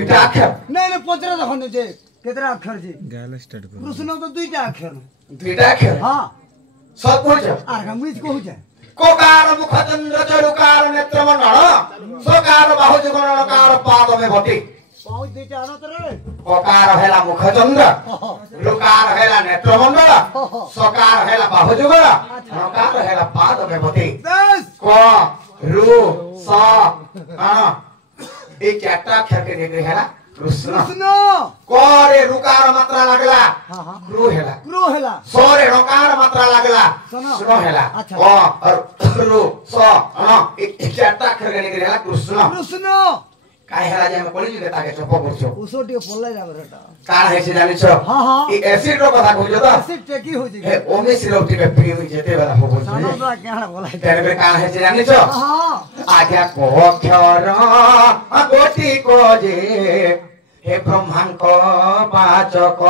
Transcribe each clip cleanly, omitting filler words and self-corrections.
দুইটা অক্ষর नहीं नहीं पचरा देखो जे कितना अक्षर जी गाला स्टार्ट करो कृष्ण तो दुईटा अक्षर দুইটা অক্ষর हाँ সব কইছ आर का मुझ को हो जाए কোকার মুখচন্দ্র চরুকার নেত্রমণ্ডল সকার বাহুযুগণ নকার পাদমে ভটি पाँच दुईटा आना तो रे কোকার হেলা মুখচন্দ্র লুকার হেলা নেত্রমণ্ডল সকার হেলা বাহুযুগণ নকার হেলা পাদমে ভটি बस ক রু স আন এই চারটা অক্ষর কে নিয়ে হেলা কৃষ্ণ कृष्ण করে রুকার মাত্রা লাগলা हाँ हाँ ক্রু হেলা क्रो हेला সরে নকার মাত্রা লাগলা শোনো। স্ন হেলা আচ্ছা। ক আর রু স আন এই চারটা অক্ষর কে নিয়ে হেলা কৃষ্ণ कृष्ण কাই হেলা যে আমি কলি যে তাকে চপ করছো उसो टिके पल्ला जाबे रेटा কার হেছে জানিছ हाँ हाँ এই অ্যাসিড র কথা কইছো তো ऐसे टेकी हो হে जाए ওমে সিরপ টিকে ফ্রি হই যেতে বেলা হবো सानो तो क्या बोला তেরে কার হেছে জানিছ हाँ আজ্ঞা ক অক্ষর কোটি কো যে হে ব্রহ্মাঙ্ক বাচক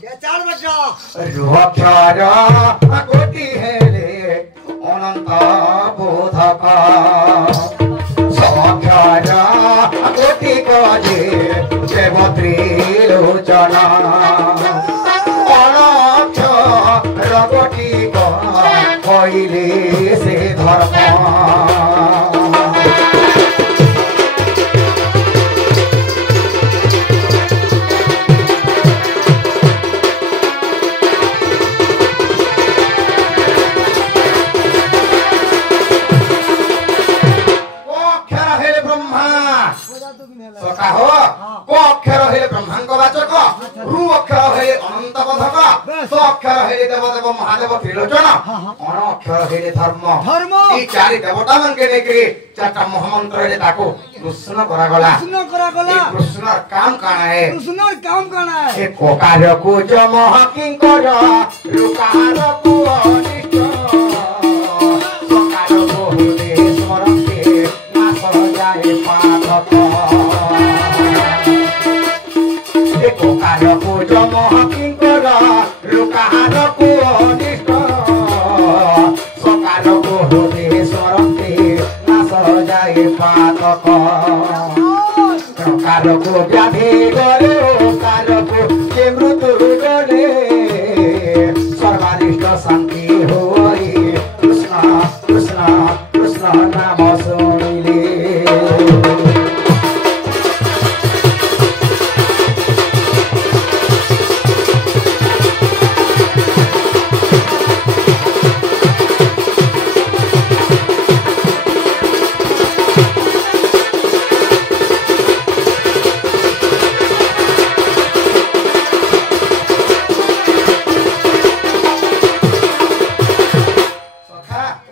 क्या चार बच्चा রুঅক্ষর কোটি হেলে অনন্ত বোধক সক্ষর কোটি কজে দেবত্রী লোচন অনক্ষর কোটি কইলে সে ধর্ম অক্ষর হেলে ব্রহ্মা बोला तो भी नहीं সকা হো ক অক্ষর হেলে ব্রহ্মাঙ্গ বাচক রু অক্ষর হেলে অনন্ত বোধক স অক্ষর হেলে দেবদেব মহাদেব ত্রিলোচন অন অক্ষর হেলে ধর্ম धर्म এই চারি দেবতা মানকে নেকি চারটা মহামন্ত্র হেলে তাকু কৃষ্ণ করা গলা कृष्ण करा এই गला কৃষ্ণর কাম কানা হে कृष्ण काम करना है এ কোকার কুজ মহাকিঙ্কর লুকার কু অনিষ্ট সকার বহুতে স্মরন্তে নাশ যায় পাতক এ কোকার কুজ মহাকিঙ্কর লুকার কু অনিষ্ট সকার বহুতে স্মরন্তে নাশ যায় পাতক কারকো ব্যাধি গলে ও কারকো যে মৃত্যু গলে সর্বারিষ্ট শান্তি হই কৃষ্ণ কৃষ্ণ কৃষ্ণ নাম শুনিলে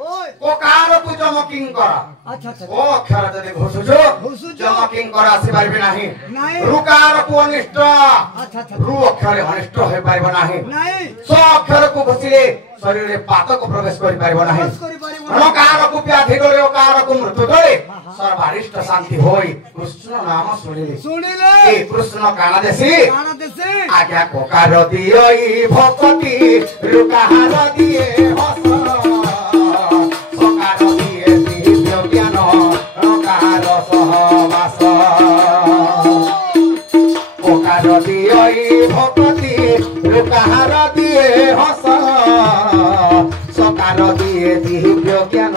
ओए কোকার পূজ মকিং করা अच्छा अच्छा ও অক্ষর যদি ঘোষুছ ঘোষুছ। জমকিং করা আসি পারবে নাহি নাই। রুকার কু অনিষ্ট अच्छा अच्छा রু অক্ষরে অনিষ্ট হয়ে পারিব নাহি नहीं স অক্ষরକୁ ঘষিলে শরীরে পাতক প্রবেশ করি পারিব নাহি बस करी पारी অকারକୁ ব্যাধি গলে অকারକୁ মৃত্যু গলে সর্বারিষ্ট শান্তি হই কৃষ্ণ নাম শুনিলে सुनिले এই কৃষ্ণ কানা দেশি गाना देसे আজ্ঞা কোকার দিয়ই ভকতি লুকাহার দিয়ে হস সকার দিয়ে দিব্য জ্ঞান নকার সহবাস কোকার দিয়ই ভকতি লুকাহার দিয়ে হস সকার দিয়ে দিব্য জ্ঞান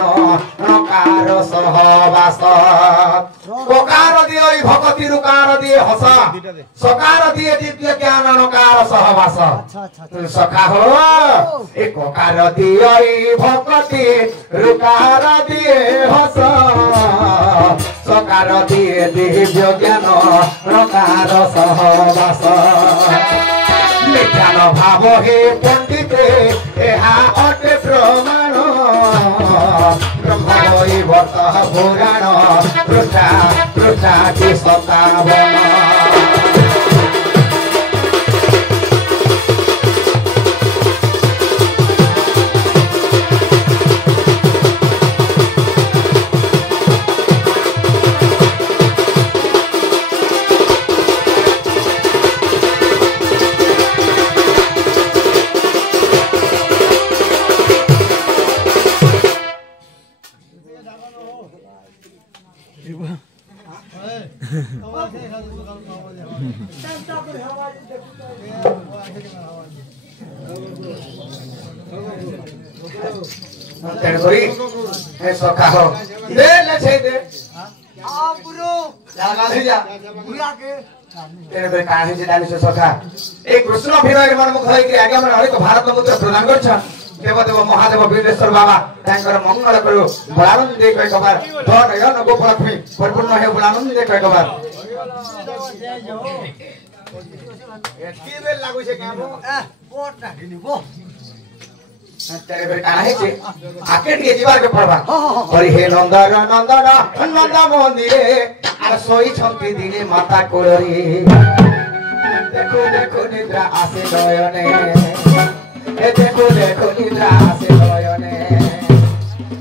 নকার সহবাস কোকার দিয়ই ভকতি লুকার দিয়ে হস সকার দিয়ে দিব্য জ্ঞান নকার সহবাস अच्छा अच्छा সখা হো এ কোকার দিয়ই ভকতি লুকার দিয়ে হস সকার দিয়ে দিব্য জ্ঞান নকার সহবাস বিজ্ঞান ভাব হে পণ্ডিতে এহা অটে প্রমাণ ব্রহ্ম বৈবর্ত পুরাণ পৃথা পৃথাটি শতাবন तेरे कोई ऐसा कहो दे ले छे दे बुरो जागा ले जा बुरा के तेरे कोई काहे जे डाली से सखा एक कृष्ण अभिनय मन मुख होई के आगे मन हरि को भारत मुद्रा प्रदान कर छ देव देव महादेव वीरेश्वर बाबा तांकर मंगल करू बलानंद दे कय कबार धन यो न गोप लक्ष्मी परिपूर्ण हे बलानंद दे कय कबार एकी बेल लागू छे कामो पोट राखिनी बो तेरे बेर काहे छे आके टिके जीवार के पड़बा हरि हे नंदन नंदन नंद मंदिरे আর সই ছন্তি দিনে মাতা কোড়রি দেখো দেখো নিদ্রা আসে নয়নে এ দেখো দেখো নিদ্রা আসে নয়নে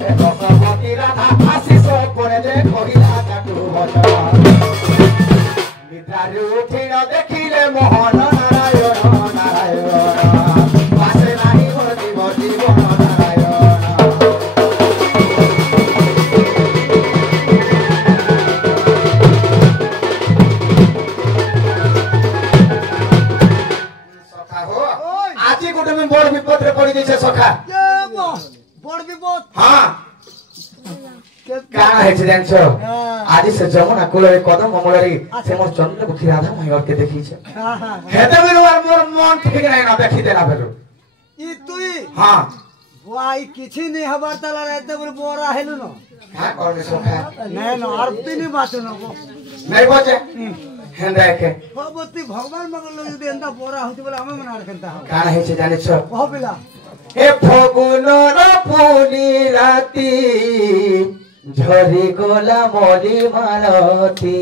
এ ভগবতী রাধা আসি সব পরে যে কহিলা চাটু বচন নিদ্রারে উঠি ন দেখিলে মোহন নারায়ণ নারায়ণ আসে নাহি মোর জীবন নারায়ণ बड़ विपद रे पड़ी जैसे सखा बड़ विपद हां काना है जान छो आज से जमुना कोले कदम मोलरी से मोर चंद्रमुखी राधा माई और के देखी छे हेते बेरो मोर मन ठीक नहीं ना देखी देना बेरो ई तुई हां वाई किछि नहीं हबार तला रहते बोल बोरा हेलु न हां और सखा नहीं न आरती नहीं बात न वो नहीं बचे हेंदा के भगवती भगवान मगल लोग यदि एंदा बोरा होती बोले हमें मना रखता हो काना है जाने छो कहो बिला ए फगुनर पुनी राती झरी गोला मली मालती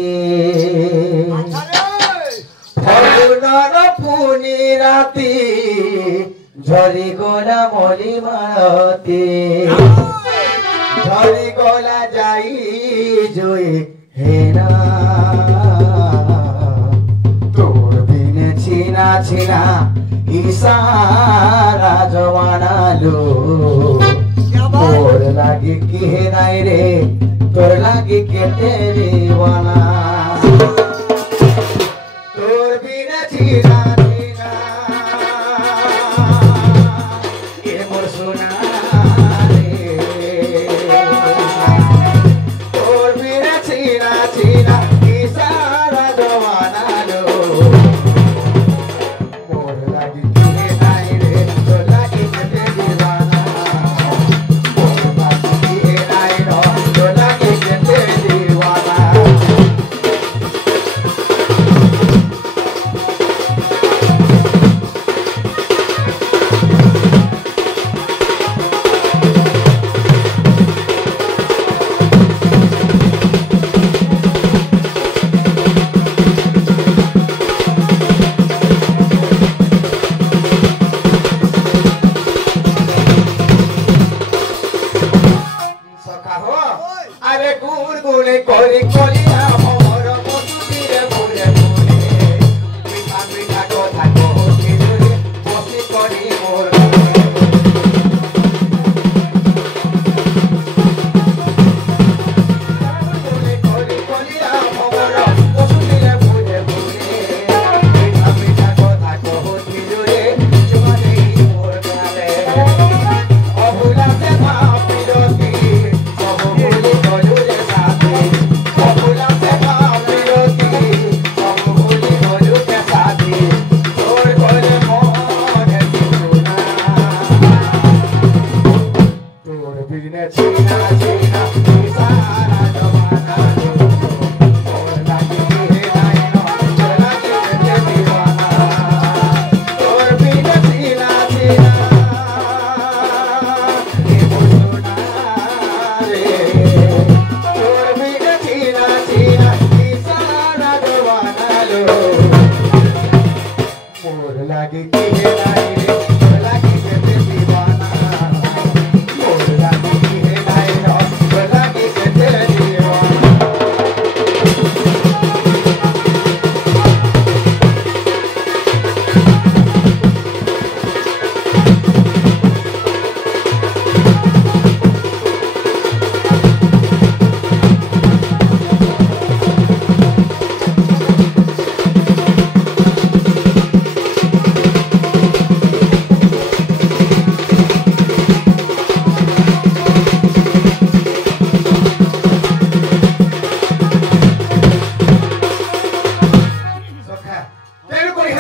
फगुनर पुनी राती झरी गोला मली मालती झरी गोला जाई जोई हेना तोर बिने छिना छिना इशारा जवाना लो तोर लागी के नाई रे तोर लागी के तेरी वाना तोर बिना छिना छिना ये मोर सोना रे तोर बिना छिना छिना इशारा जवाना लो मोर लागी के नाई रे तोर लागी के तेरी वाना मोर लागी के नाई रो तोर लागी के तेरी वाना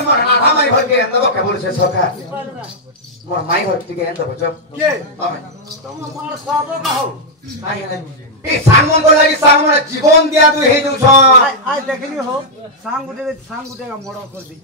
मोर राधा माई घर के एंदा बके बोल से सखा मोर माई घर के एंदा बचो के तमे तुम मार साबो का हो ए सामन को लागि सामन जीवन दिया तू हे जो छ आज देखली हो सांग उठे का मोड़ कर दी